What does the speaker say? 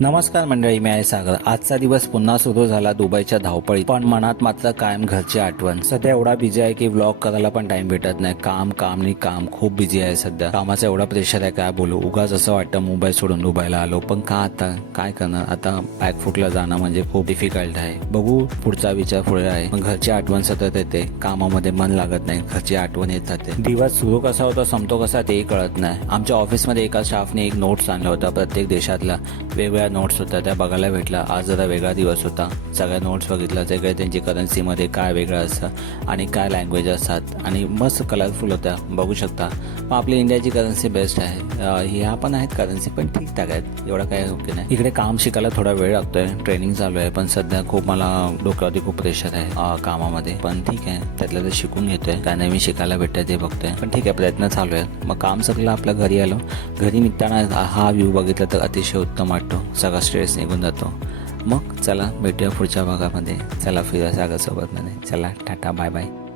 नमस्कार मंडळी, मी आहे सागर. आजचा दिवस पुन्हा सुरू झाला दुबईच्या धावपळीत, पण मनात मात्र कायम घरची आठवण. सध्या एवढा बिझी आहे की व्लॉग करायला पण टाइम भेटत नाही. काम काम आणि काम, खूप बिझी आहे सध्या. कामाचा एवढा प्रेशर आहे, काय बोलू. उगाच असं वाटतं मुंबई सोडून दुबईला आलो, पण का आता काय करणार. आता बॅकफुटला जाणं म्हणजे खूप डिफिकल्ट आहे. बघू, पुढचा विचार पुढे आहे. पण घरची आठवण सतत येते, कामामध्ये मन लागत नाही, घरची आठवण येत राहते. दिवस सुरू कसा होता, संपतो कसा तेही कळत नाही. आमच्या ऑफिसमध्ये एका स्टाफने एक नोट्स आणला होता. प्रत्येक देशातला वेगवेगळ्या नोट्स होत्या, त्या बघायला भेटला. आज जरा वेगळा दिवस होता. सगळ्या नोट्स बघितल्या, सगळ्या त्यांची करन्सीमध्ये काय वेगळं असतं आणि काय लँग्वेज असतात, आणि मस्त कलरफुल होत्या, बघू शकता. मग आपली इंडियाची करन्सी बेस्ट आहे. ह्या पण आहेत करन्सी, पण ठीकठाक आहेत, एवढं काय ओके नाही. इकडे काम शिकायला थोडा वेळ लागतोय, ट्रेनिंग चालू आहे, पण सध्या खूप मला डोक्यावरती खूप प्रेशर आहे कामामध्ये. पण ठीक आहे, त्यातलं तर शिकून घेतोय, काय नवीन शिकायला भेटतंय ते बघतोय. पण ठीक आहे, प्रयत्न चालू आहेत. मग काम सगळं आपल्या घरी आलो. घरी निघताना हा व्ह्यू बघितला तर अतिशय उत्तम वाटतो. सगळा स्ट्रेस निघून जातो. मग चला भेटूया पुढच्या भागामध्ये. चला फिरूया सागरसोबत मध्ये. चला टाटा, बाय बाय.